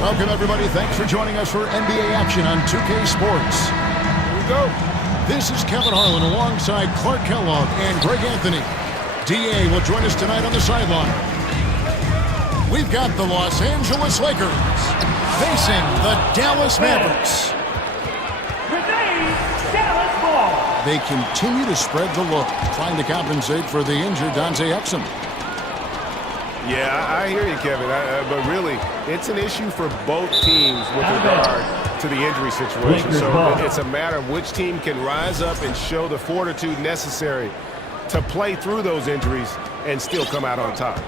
Welcome, everybody. Thanks for joining us for NBA action on 2K Sports. Here we go. This is Kevin Harlan alongside Clark Kellogg and Greg Anthony. DA will join us tonight on the sideline. We've got the Los Angeles Lakers facing the Dallas Mavericks. They continue to spread the look, trying to compensate for the injured Dante Exum. Yeah, I hear you, Kevin. But really, it's an issue for both teams with regard to the injury situation. So it's a matter of which team can rise up and show the fortitude necessary to play through those injuries and still come out on top.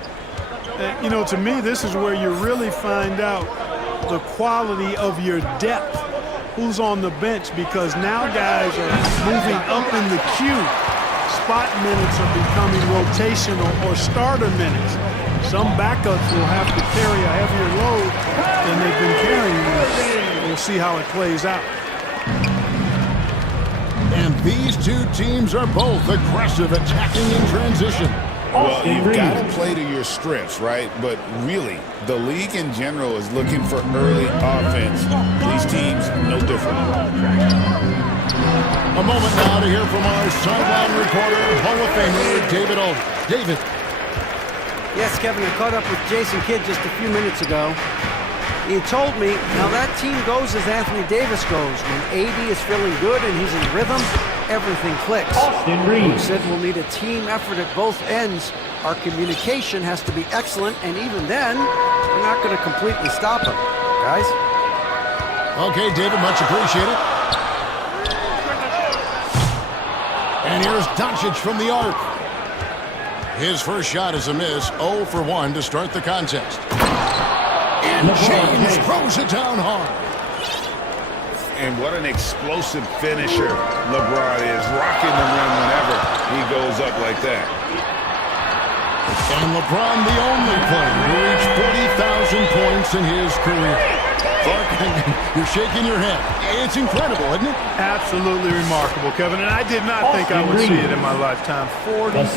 You know, to me, this is where you really find out the quality of your depth. Who's on the bench, because now guys are moving up in the queue. Spot minutes are becoming rotational or starter minutes. Some backups will have to carry a heavier load than they've been carrying. We'll see how it plays out. And these two teams are both aggressive, attacking in transition. Well, you've got to play to your strengths, right? But really, the league in general is looking for early offense. These teams, no different. A moment now to hear from our sideline reporter, Hall of Famer David Aldridge. David. Yes, Kevin, I caught up with Jason Kidd just a few minutes ago. He told me, now that team goes as Anthony Davis goes. When AD is feeling good and he's in rhythm, everything clicks. He said we'll need a team effort at both ends. Our communication has to be excellent, and even then, we're not going to completely stop him. Guys? Okay, David, much appreciated. And here's Doncic from the arc. His first shot is a miss, 0 for 1 to start the contest. And James throws it down hard. And what an explosive finisher LeBron is, rocking the rim whenever he goes up like that. And LeBron, the only player who reached 40,000 points in his career. Clark, you're shaking your head. It's incredible, isn't it? Absolutely remarkable, Kevin. And I did not think I would see it in my lifetime. 40,000.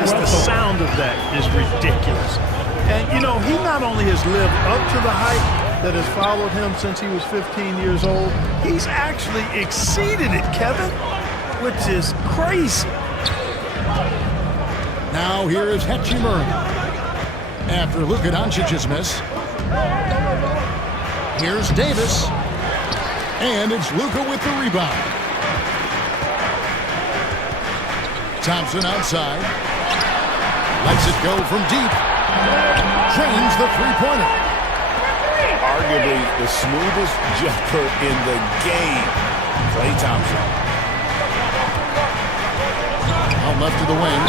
Just the sound of that is ridiculous. And, you know, he not only has lived up to the hype that has followed him since he was 15 years old, he's actually exceeded it, Kevin, which is crazy. Now here is Hetchy Murray. After Luka Doncic's miss. Here's Davis. And it's Luka with the rebound. Thompson outside. Lets it go from deep. Drains the three-pointer. Arguably the smoothest jumper in the game. Klay Thompson. Out left to the wing.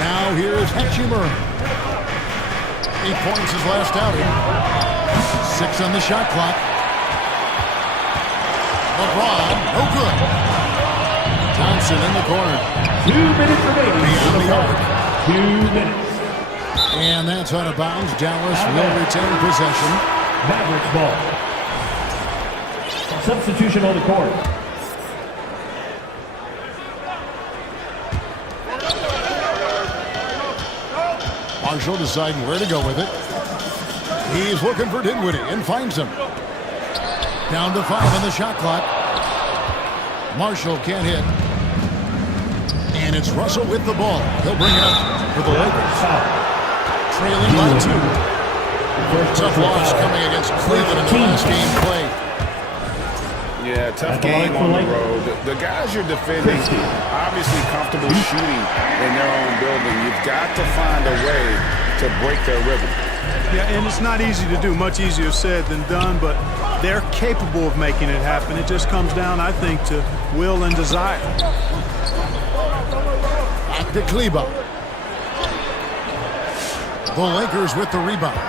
Now here's Hetchy Murray. 8 points his last outing. 6 on the shot clock. LeBron, no good. Thompson in the corner. 2 minutes remaining. Beyond the arc. 2 minutes. And that's out of bounds. Dallas will retain possession. Mavericks ball. Substitution on the court. Marshall deciding where to go with it. He's looking for Dinwiddie and finds him. Down to 5 on the shot clock. Marshall can't hit. And it's Russell with the ball. He'll bring it up for the Lakers. Trailing by 2. Tough loss coming against Cleveland in the last game played. Yeah, tough game on the road. The guys you're defending, obviously comfortable shooting in their own building. You've got to find a way to break their rhythm. Yeah, and it's not easy to do. Much easier said than done, but they're capable of making it happen. It just comes down, I think, to will and desire. Back to Kleber. The Lakers with the rebound.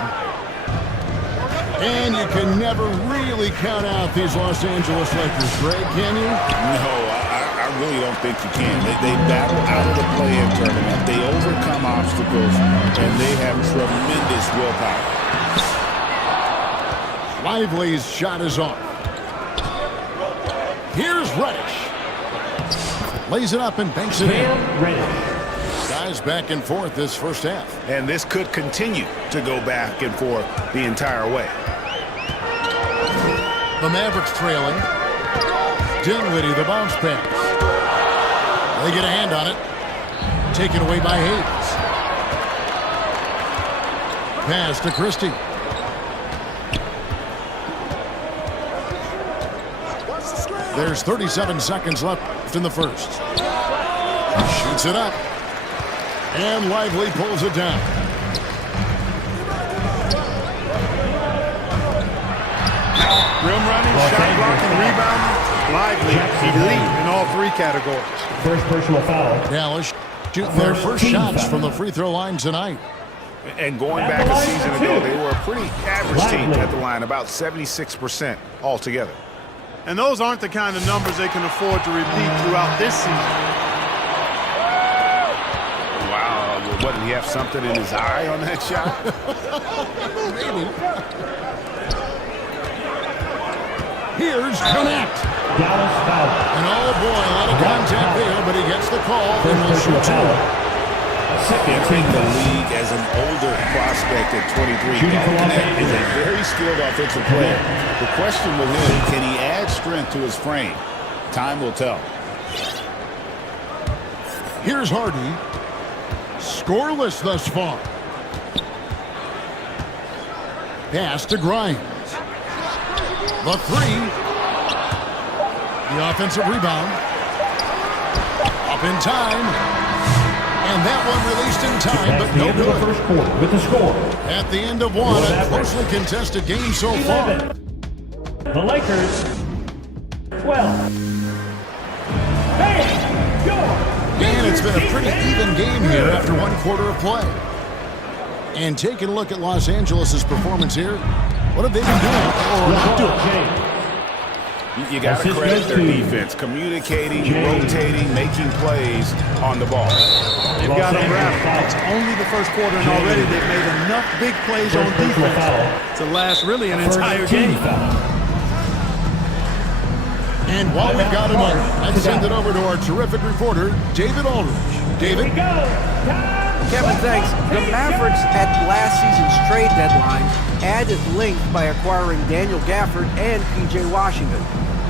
And you can never really count out these Los Angeles Lakers, Greg, can you? No, I really don't think you can. They battle out of the play-in tournament. They overcome obstacles, and they have tremendous willpower. Lively's shot is off. Here's Reddish. Lays it up and banks it in. Reddish. guys back and forth this first half. And this could continue to go back and forth the entire way. The Mavericks trailing. Dinwiddie, the bounce pass. They get a hand on it. Taken away by Hayes. Pass to Christie. There's 37 seconds left in the first. Shoots it up. And Lively pulls it down. Rim running, shot blocking, rebounding. Lively, elite in all three categories. First personal foul. Dallas shooting their first shots from the free throw line tonight. And going back a season ago, they were a pretty average team at the line, about 76% altogether. And those aren't the kind of numbers they can afford to repeat throughout this season. Wow, what, did he have something in his eye on that shot? Maybe. Here's Connect. Dallas foul. And oh boy, a lot of contact there, but he gets the call and will First personal shoot two. foul. Entering the league as an older prospect at 23, Shooting for Los Connect is a Angeles. very skilled offensive player. The question with him, can he add strength to his frame? Time will tell. Here's Harden. Scoreless thus far. Pass to Grimes. The three. The offensive rebound. Up in time. And that one released in time, but no At the end of the good. first quarter with the score. At the end of one, a closely contested game so far. 11. The Lakers, 12. Hey, go! And it's been a pretty even game here after one quarter of play. And taking a look at Los Angeles' performance here, what have they been doing or not doing? You got to credit their defense, communicating, rotating, making plays on the ball. They've got them wrapped. It's only the first quarter, and already they've made enough big plays on defense to last really an entire game. And while we've got him on, let's send it over to our terrific reporter, David Aldridge. David? Kevin, thanks. The Mavericks at last season's trade deadline added length by acquiring Daniel Gafford and P.J. Washington.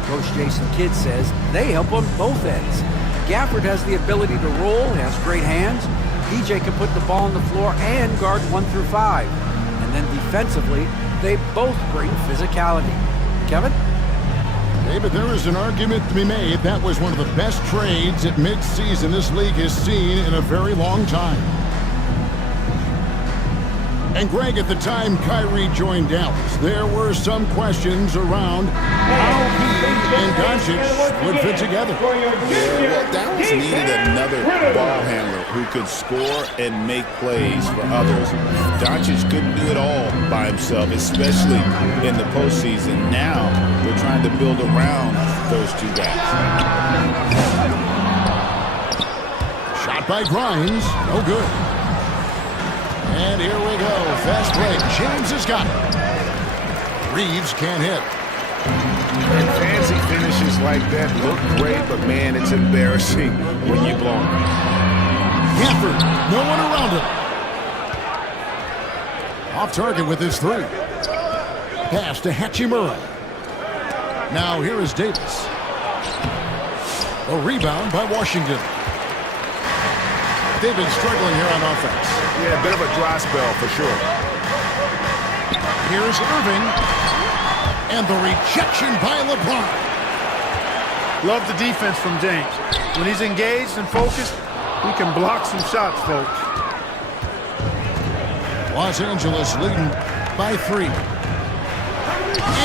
Coach Jason Kidd says they help on both ends. Gafford has the ability to roll, has great hands. P.J. can put the ball on the floor and guard 1 through 5. And then defensively, they both bring physicality. Kevin? David, there is an argument to be made. That was one of the best trades at midseason this league has seen in a very long time. And Greg, at the time Kyrie joined Dallas, there were some questions around how he and Doncic would fit together. Well, Dallas needed another ball handler who could score and make plays for others. Doncic couldn't do it all by himself, especially in the postseason. Now they're trying to build around those two guys. Shot by Grimes, no good. And here we go, fast break. James has got it. Reeves can't hit. And fancy finishes like that look great, but man, it's embarrassing when you blow them. Gafford, no one around him. Off target with his three. Pass to Hachimura. Now here is Davis. A rebound by Washington. They've been struggling here on offense. Yeah, a bit of a dry spell for sure. Here's Irving. And the rejection by LeBron. Love the defense from James. When he's engaged and focused, he can block some shots, folks. Los Angeles leading by 3.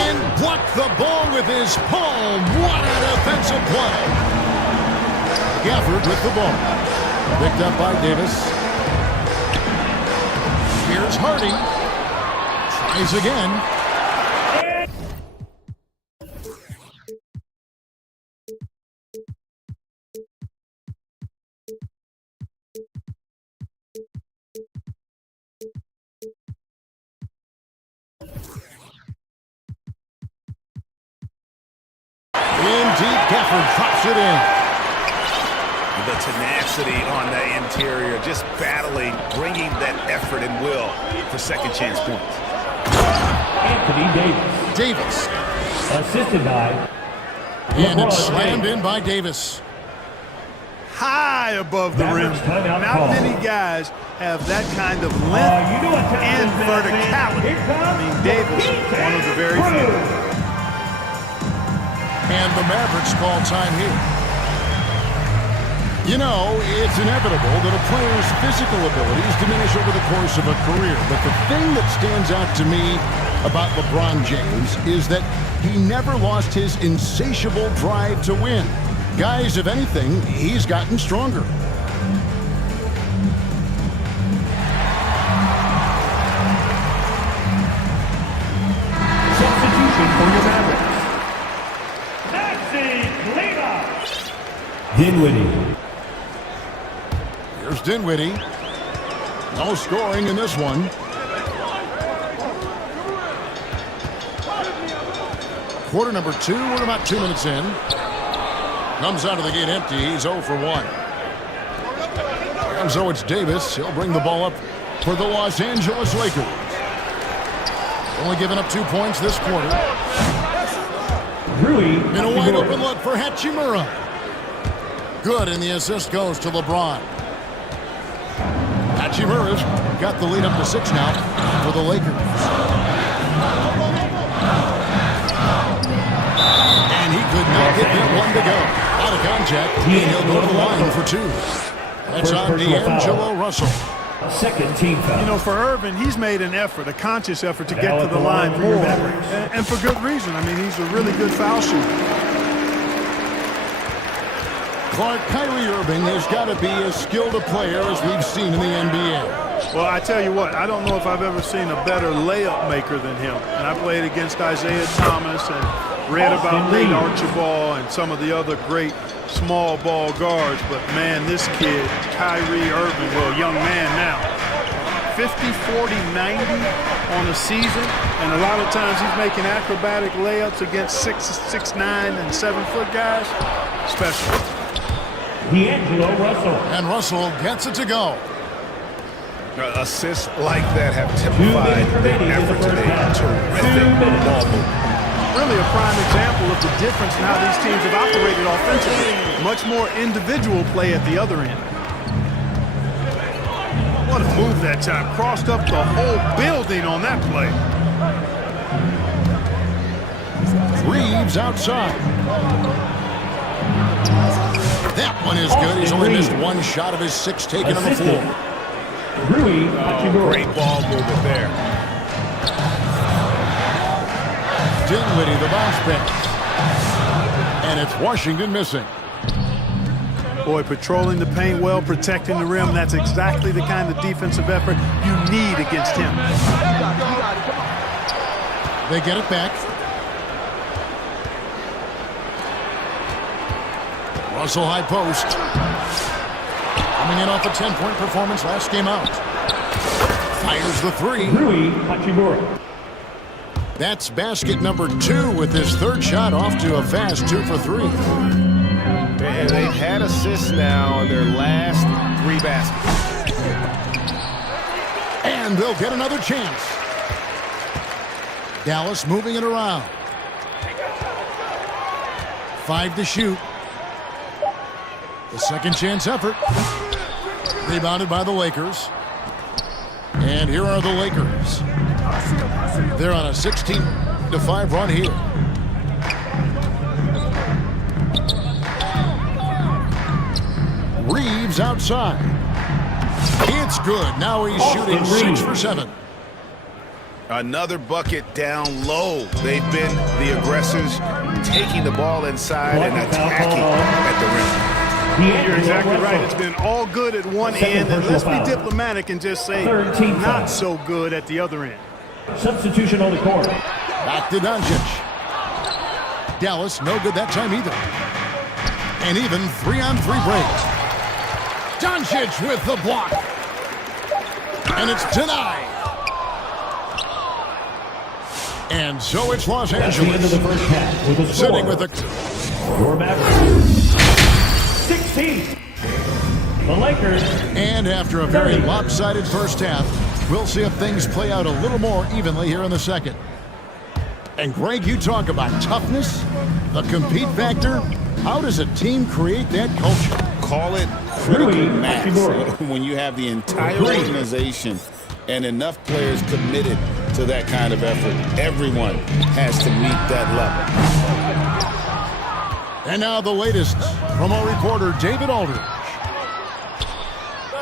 And blocked the ball with his palm. What a defensive play. Gafford with the ball. Picked up by Davis. Here's Hardy. Tries again. In deep, Gafford drops it in. the tenacity on the interior, just battling, bringing that effort and will for second chance points. Anthony Davis. Davis. Assisted by And LeBron it's slammed James. in by Davis. High above the rim. Mavericks timeout Not call. many guys have that kind of length You know what time and it is, man. verticality. Here comes I mean, Davis, one of the very few. And the Mavericks call time here. You know, it's inevitable that a player's physical abilities diminish over the course of a career. But the thing that stands out to me about LeBron James is that he never lost his insatiable drive to win. Guys, if anything, he's gotten stronger. Substitution for your Mavericks. Dinwiddie. Here's Dinwiddie. No scoring in this one. Quarter number 2. We're about 2 minutes in. Comes out of the gate empty. He's 0 for 1. And so it's Davis. He'll bring the ball up for the Los Angeles Lakers. Only giving up 2 points this quarter. Rui. In a wide open look for Hachimura. Good, and the assist goes to LeBron. Hachimura's got the lead up to 6 now for the Lakers. And he could not get that one to go. Out of contact, and he'll go to the line for 2. That's on D'Angelo Russell. Second team foul. You know, for Irvin, he's made an effort, a conscious effort to get to the line more. And for good reason. I mean, he's a really good foul shooter. Clark, Kyrie Irving has got to be as skilled a player as we've seen in the NBA. Well, I tell you what, I don't know if I've ever seen a better layup maker than him. And I played against Isaiah Thomas and read about Nate Archibald and some of the other great small ball guards. But, man, this kid, Kyrie Irving, well, young man now, 50, 40, 90 on a season. And a lot of times he's making acrobatic layups against 6'9" and 7-foot guys. Special. D'Angelo Russell. And Russell gets it to go. Assists like that have typified their effort today. Terrific ball movement. Really a prime example of the difference in how these teams have operated offensively. Much more individual play at the other end. What a move that time. Crossed up the whole building on that play. Reeves outside. That one is good. He's only missed 1 shot of his 6 taken on the floor. Rui. Great ball movement there. Dinwiddie, the bounce pass. And it's Washington missing. Boy, patrolling the paint well, protecting the rim. That's exactly the kind of defensive effort you need against him. They get it back. Russell high post. Coming in off a 10-point performance last game out. Fires the 3. Rui Hachimura. That's basket number 2 with his 3rd shot off to a fast 2 for 3. And they've had assists now in their last 3 baskets. And they'll get another chance. Dallas moving it around. 5 to shoot. The second chance effort. Rebounded by the Lakers. And here are the Lakers. They're on a 16-5 run here. Reeves outside. It's good. Now he's shooting 6 for 7. Another bucket down low. They've been the aggressors, taking the ball inside and attacking at the rim. You're exactly right. It's been all good at one end, and let's be diplomatic and just say not so good at the other end. Substitution on the court. Back to Doncic. Dallas, no good that time either. And even 3-on-3 breaks. Doncic with the block. And it's denied. And so it's Los That's the end of Angeles. the first half with a score. Sitting with a... Your Mavericks. 16. The Lakers. And after a very lopsided first half, we'll see if things play out a little more evenly here in the second. And Greg, you talk about toughness, the compete factor. How does a team create that culture? Call it critical mass. When you have the entire organization and enough players committed to that kind of effort, everyone has to meet that level. And now the latest from our reporter, David Aldridge.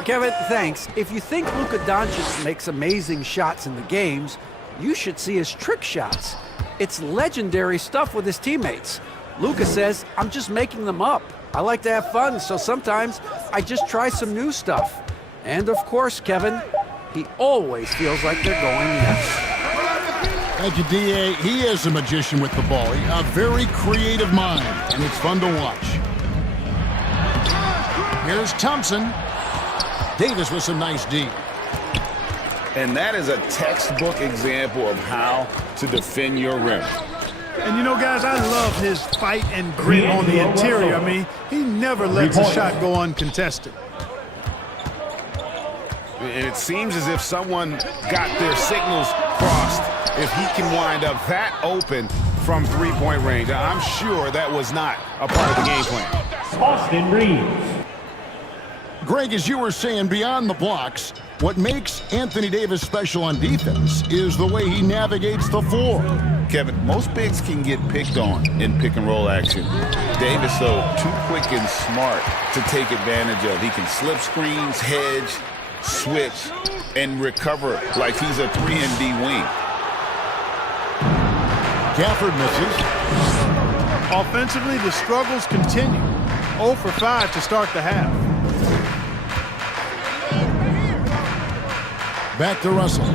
Kevin, thanks. If you think Luka Doncic makes amazing shots in the games, you should see his trick shots. It's legendary stuff with his teammates. Luka says, I'm just making them up. I like to have fun, so sometimes I just try some new stuff. And of course, Kevin, he always feels like they're going nuts. Thank you, D.A. He is a magician with the ball. A very creative mind, and it's fun to watch. Here's Thompson. Davis with some nice D. And that is a textbook example of how to defend your rim. And you know, guys, I love his fight and grit on the interior. I mean, he never lets a shot go uncontested. And it seems as if someone got their signals crossed if he can wind up that open from three-point range. I'm sure that was not a part of the game plan. Austin Reeves. Greg, as you were saying, beyond the blocks, what makes Anthony Davis special on defense is the way he navigates the floor. Kevin, most bigs can get picked on in pick-and-roll action. Davis, though, too quick and smart to take advantage of. He can slip screens, hedge, switch, and recover like he's a 3-and-D wing. Gafford misses. Offensively, the struggles continue. 0 for 5 to start the half. Back to Russell.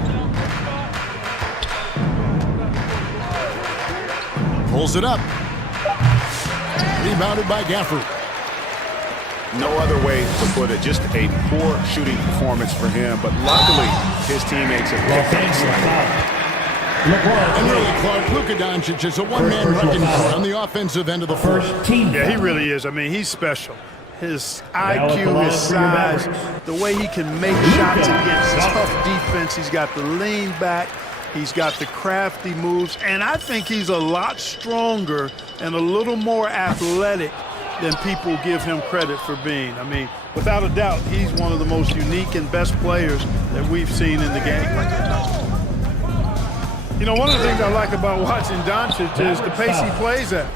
Pulls it up. Rebounded by Gafford. No other way to put it, just a poor shooting performance for him, but luckily his teammates have picked up slack. And really, Clark, Luka Doncic is a one-man wrecking crew on the offensive end of the floor. Yeah, he really is. I mean, he's special. His IQ, his size, the way he can make shots against tough defense. He's got the lean back. He's got the crafty moves. And I think he's a lot stronger and a little more athletic than people give him credit for being. I mean, without a doubt, he's one of the most unique and best players that we've seen in the game. You know, one of the things I like about watching Doncic is the pace he plays at.